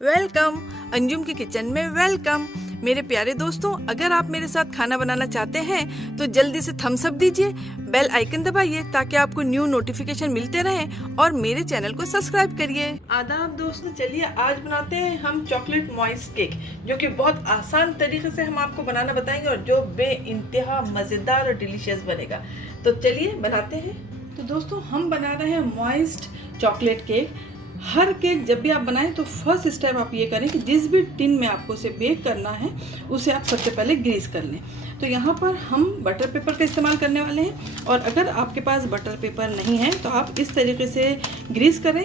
Welcome Anjum की kitchen में welcome. मेरे प्यारे दोस्तों, अगर आप मेरे साथ खाना बनाना चाहते हैं तो जल्दी से थम्स अप दीजिए, बेल आइकन दबाइए ताकि आपको न्यू नोटिफिकेशन मिलते रहें और मेरे चैनल को सब्सक्राइब करिए। आदाब दोस्तों, चलिए आज बनाते हैं हम चॉकलेट मॉइस्ट केक, जो कि बहुत आसान तरीके से हम आपको बनाना बताएंगे और जो बेइंतहा मज़ेदार और डिलीशियस बनेगा। तो चलिए बनाते हैं। तो दोस्तों, हम बना रहे हैं मॉइस्ट चॉकलेट केक। हर केक जब भी आप बनाएं तो फर्स्ट स्टेप आप ये करें कि जिस भी टिन में आपको उसे बेक करना है उसे आप सबसे पहले ग्रीस कर लें। तो यहाँ पर हम बटर पेपर का इस्तेमाल करने वाले हैं, और अगर आपके पास बटर पेपर नहीं है तो आप इस तरीके से ग्रीस करें,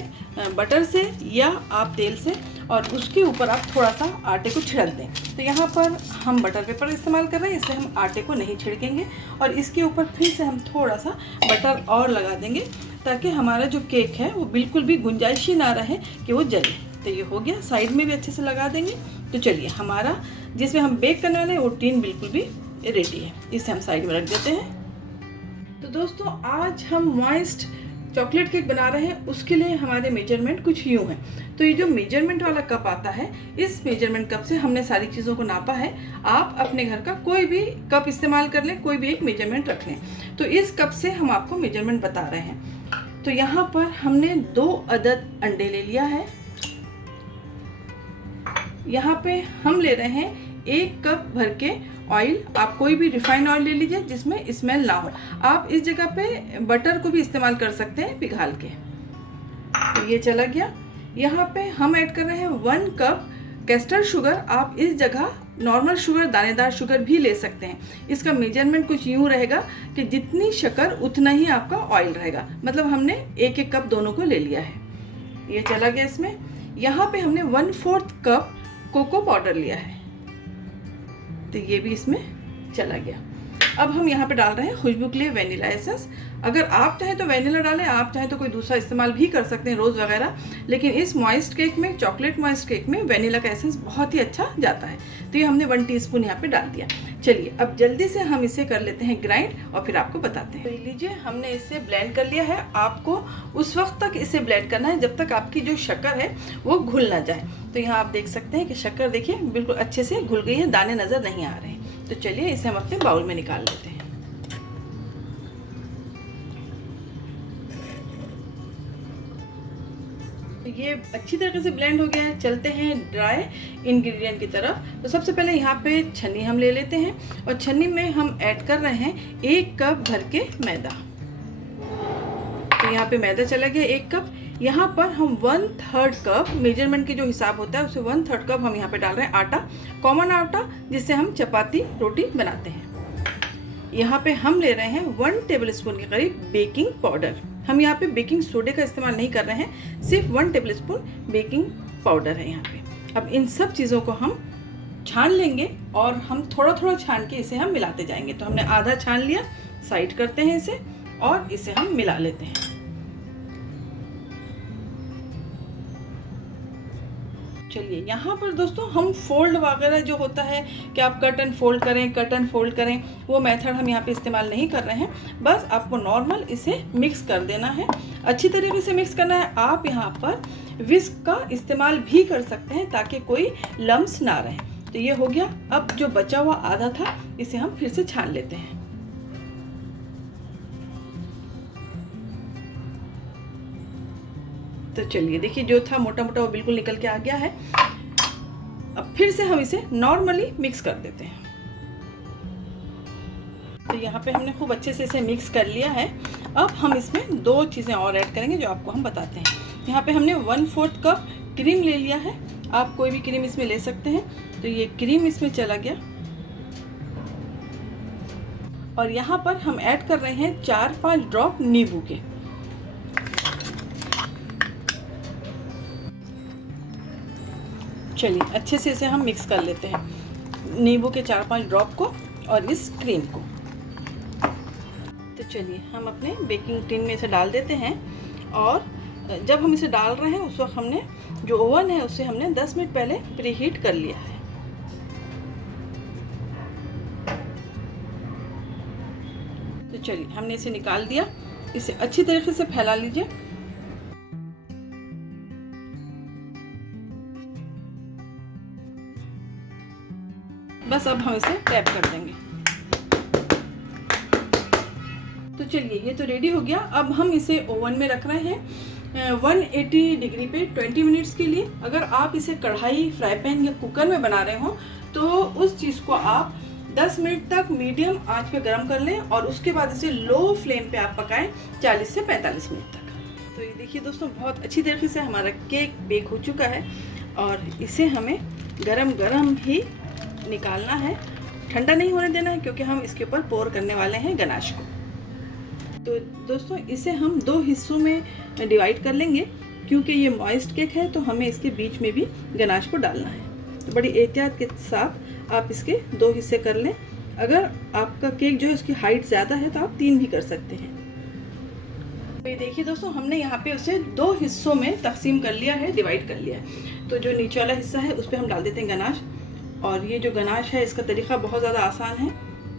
बटर से या आप तेल से, और उसके ऊपर आप थोड़ा सा आटे को छिड़क दें। तो यहाँ पर हम बटर पेपर इस्तेमाल कर रहे हैं, इसलिए हम आटे को नहीं छिड़केंगे, और इसके ऊपर फिर से हम थोड़ा सा बटर और लगा देंगे ताकि हमारा जो केक है वो बिल्कुल भी गुंजाइश ही ना रहे कि वो जले। तो ये हो गया, साइड में भी अच्छे से लगा देंगे। तो चलिए, हमारा जिसमें हम बेक करने वाले हैं वो टिन बिल्कुल भी रेडी है, इसे हम साइड में रख देते हैं। तो दोस्तों, आज हम मॉइस्ट चॉकलेट केक बना रहे हैं, उसके लिए हमारे मेजरमेंट कुछ यूँ हैं। तो ये जो मेजरमेंट वाला कप आता है, इस मेजरमेंट कप से हमने सारी चीज़ों को नापा है। आप अपने घर का कोई भी कप इस्तेमाल कर लें, कोई भी एक मेजरमेंट रख लें। तो इस कप से हम आपको मेजरमेंट बता रहे हैं। तो यहाँ पर हमने 2 अदद अंडे ले लिया है। यहाँ पे हम ले रहे हैं 1 कप भर के ऑयल। आप कोई भी रिफाइंड ऑयल ले लीजिए जिसमें स्मेल ना हो। आप इस जगह पे बटर को भी इस्तेमाल कर सकते हैं पिघाल के। तो ये चला गया। यहाँ पे हम ऐड कर रहे हैं 1 कप कैस्टर शुगर। आप इस जगह नॉर्मल शुगर, दानेदार शुगर भी ले सकते हैं। इसका मेजरमेंट कुछ यूँ रहेगा कि जितनी शक्कर उतना ही आपका ऑयल रहेगा, मतलब हमने 1-1 कप दोनों को ले लिया है। ये चला गया इसमें। यहाँ पे हमने 1/4 कप कोको पाउडर लिया है, तो ये भी इसमें चला गया। अब हम यहाँ पे डाल रहे हैं खुशबू के लिए वेनिला एसेंस। अगर आप चाहें तो वेनिला डालें, आप चाहें तो कोई दूसरा इस्तेमाल भी कर सकते हैं, रोज़ वगैरह, लेकिन इस मॉइस्ट केक में, चॉकलेट मॉइस्ट केक में वेनिला का एसेंस बहुत ही अच्छा जाता है। तो ये हमने 1 टीस्पून यहाँ पे डाल दिया। चलिए, अब जल्दी से हम इसे कर लेते हैं ग्राइंड और फिर आपको बताते हैं। तो लीजिए, हमने इसे ब्लेंड कर लिया है। आपको उस वक्त तक इसे ब्लेंड करना है जब तक आपकी जो शक्कर है वो घुल ना जाए। तो यहाँ आप देख सकते हैं कि शक्कर देखिए बिल्कुल अच्छे से घुल गई है, दाने नज़र नहीं आ रहे हैं। तो चलिए, इसे हम अपने बाउल में निकाल लेते हैं। तो ये अच्छी तरीके से ब्लेंड हो गया है। चलते हैं ड्राई इंग्रेडिएंट की तरफ। तो सबसे पहले यहाँ पे छन्नी हम ले लेते हैं, और छन्नी में हम ऐड कर रहे हैं 1 कप भर के मैदा। तो यहाँ पे मैदा चला गया 1 कप। यहाँ पर हम 1/3 कप, मेजरमेंट के जो हिसाब होता है उसे 1/3 कप हम यहाँ पे डाल रहे हैं आटा, कॉमन आटा जिससे हम चपाती रोटी बनाते हैं। यहाँ पे हम ले रहे हैं 1 टेबलस्पून के करीब बेकिंग पाउडर। हम यहाँ पे बेकिंग सोडे का इस्तेमाल नहीं कर रहे हैं, सिर्फ 1 टेबलस्पून बेकिंग पाउडर है यहाँ पे। अब इन सब चीज़ों को हम छान लेंगे, और हम थोड़ा थोड़ा छान के इसे हम मिलाते जाएंगे। तो हमने आधा छान लिया, साइड करते हैं इसे, और इसे हम मिला लेते हैं। चलिए, यहाँ पर दोस्तों हम फोल्ड वगैरह जो होता है कि आप कट एंड फोल्ड करें, कट एंड फोल्ड करें, वो मेथड हम यहाँ पे इस्तेमाल नहीं कर रहे हैं। बस आपको नॉर्मल इसे मिक्स कर देना है, अच्छी तरीके से मिक्स करना है। आप यहाँ पर विस्क का इस्तेमाल भी कर सकते हैं ताकि कोई लम्स ना रहे। तो ये हो गया। अब जो बचा हुआ आधा था इसे हम फिर से छान लेते हैं। तो चलिए, देखिए जो था मोटा मोटा वो बिल्कुल निकल के आ गया है। अब फिर से हम इसे नॉर्मली मिक्स कर देते हैं। तो यहाँ पे हमने खूब अच्छे से इसे मिक्स कर लिया है। अब हम इसमें 2 चीज़ें और ऐड करेंगे जो आपको हम बताते हैं। यहाँ पे हमने 1/4 कप क्रीम ले लिया है। आप कोई भी क्रीम इसमें ले सकते हैं। तो ये क्रीम इसमें चला गया, और यहाँ पर हम ऐड कर रहे हैं 4-5 ड्रॉप नींबू के। चलिए, अच्छे से इसे हम मिक्स कर लेते हैं, नींबू के 4-5 ड्रॉप को और इस क्रीम को। तो चलिए, हम अपने बेकिंग टिन में इसे डाल देते हैं, और जब हम इसे डाल रहे हैं उस वक्त हमने जो ओवन है उसे हमने 10 मिनट पहले प्रीहीट कर लिया है। तो चलिए, हमने इसे निकाल दिया। इसे अच्छी तरीके से फैला लीजिए। बस अब हम इसे टैप कर देंगे। तो चलिए ये तो रेडी हो गया। अब हम इसे ओवन में रख रहे हैं 180 डिग्री पे 20 मिनट्स के लिए। अगर आप इसे कढ़ाई, फ्राई पैन या कुकर में बना रहे हो तो उस चीज़ को आप 10 मिनट तक मीडियम आंच पे गरम कर लें और उसके बाद इसे लो फ्लेम पे आप पकाएं 40 से 45 मिनट तक। तो ये देखिए दोस्तों, बहुत अच्छी तरीके से हमारा केक बेक हो चुका है और इसे हमें गरम गरम ही निकालना है, ठंडा नहीं होने देना है, क्योंकि हम इसके ऊपर पोर करने वाले हैं गनाश को। तो दोस्तों इसे हम 2 हिस्सों में डिवाइड कर लेंगे, क्योंकि ये मॉइस्ट केक है तो हमें इसके बीच में भी गनाश को डालना है। तो बड़ी एहतियात के साथ आप इसके 2 हिस्से कर लें। अगर आपका केक जो है उसकी हाइट ज़्यादा है तो आप 3 भी कर सकते हैं। तो ये देखिए दोस्तों, हमने यहाँ पे उसे 2 हिस्सों में तकसीम कर लिया है, डिवाइड कर लिया है। तो जो नीचे वाला हिस्सा है उस पर हम डाल देते हैं गनाश। और ये जो गनाश है इसका तरीका बहुत ज़्यादा आसान है।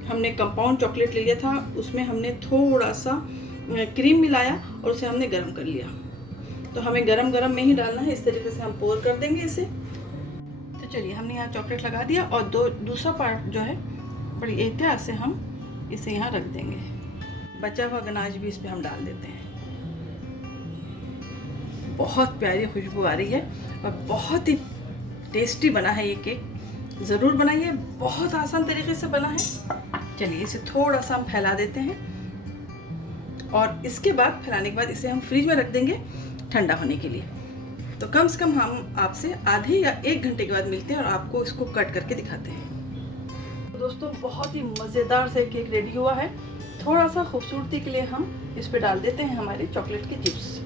हमने कंपाउंड चॉकलेट ले लिया था, उसमें हमने थोड़ा सा क्रीम मिलाया और उसे हमने गर्म कर लिया। तो हमें गरम गरम में ही डालना है। इस तरीके से हम पोर कर देंगे इसे। तो चलिए हमने यहाँ चॉकलेट लगा दिया और दूसरा पार्ट जो है बड़ी एहतियात से हम इसे यहाँ रख देंगे। बचा हुआ गनाश भी इस पर हम डाल देते हैं। बहुत प्यारी खुशबू आ रही है और बहुत ही टेस्टी बना है ये केक। ज़रूर बनाइए, बहुत आसान तरीके से बना है। चलिए इसे थोड़ा सा हम फैला देते हैं और इसके बाद फैलाने के बाद इसे हम फ्रिज में रख देंगे ठंडा होने के लिए। तो कम से कम हम आपसे आधे या 1 घंटे के बाद मिलते हैं और आपको इसको कट करके दिखाते हैं। तो दोस्तों बहुत ही मज़ेदार से केक रेडी हुआ है। थोड़ा सा खूबसूरती के लिए हम इस पर डाल देते हैं हमारे चॉकलेट के चिप्स।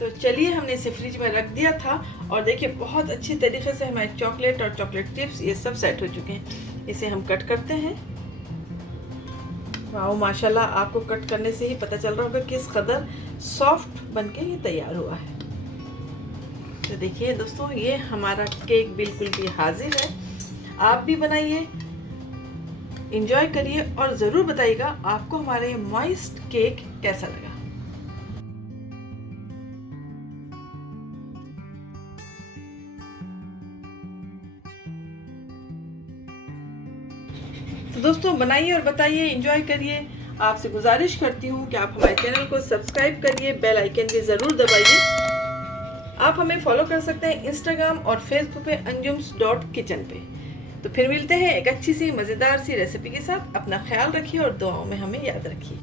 तो चलिए हमने इसे फ्रिज में रख दिया था और देखिए बहुत अच्छी तरीके से हमारे चॉकलेट और चॉकलेट चिप्स ये सब सेट हो चुके हैं। इसे हम कट करते हैं। वाह माशाल्लाह, आपको कट करने से ही पता चल रहा होगा किस कदर सॉफ्ट बनके ये तैयार हुआ है। तो देखिए दोस्तों, ये हमारा केक बिल्कुल भी हाजिर है। आप भी बनाइए, इंजॉय करिए और ज़रूर बताइएगा आपको हमारा ये मॉइस्ट केक कैसा लगा। तो दोस्तों बनाइए और बताइए, एंजॉय करिए। आपसे गुजारिश करती हूँ कि आप हमारे चैनल को सब्सक्राइब करिए, बेल आइकन भी ज़रूर दबाइए। आप हमें फॉलो कर सकते हैं इंस्टाग्राम और फेसबुक पे anjums.kitchen पे। तो फिर मिलते हैं एक अच्छी सी मज़ेदार सी रेसिपी के साथ। अपना ख्याल रखिए और दुआओं में हमें याद रखिए।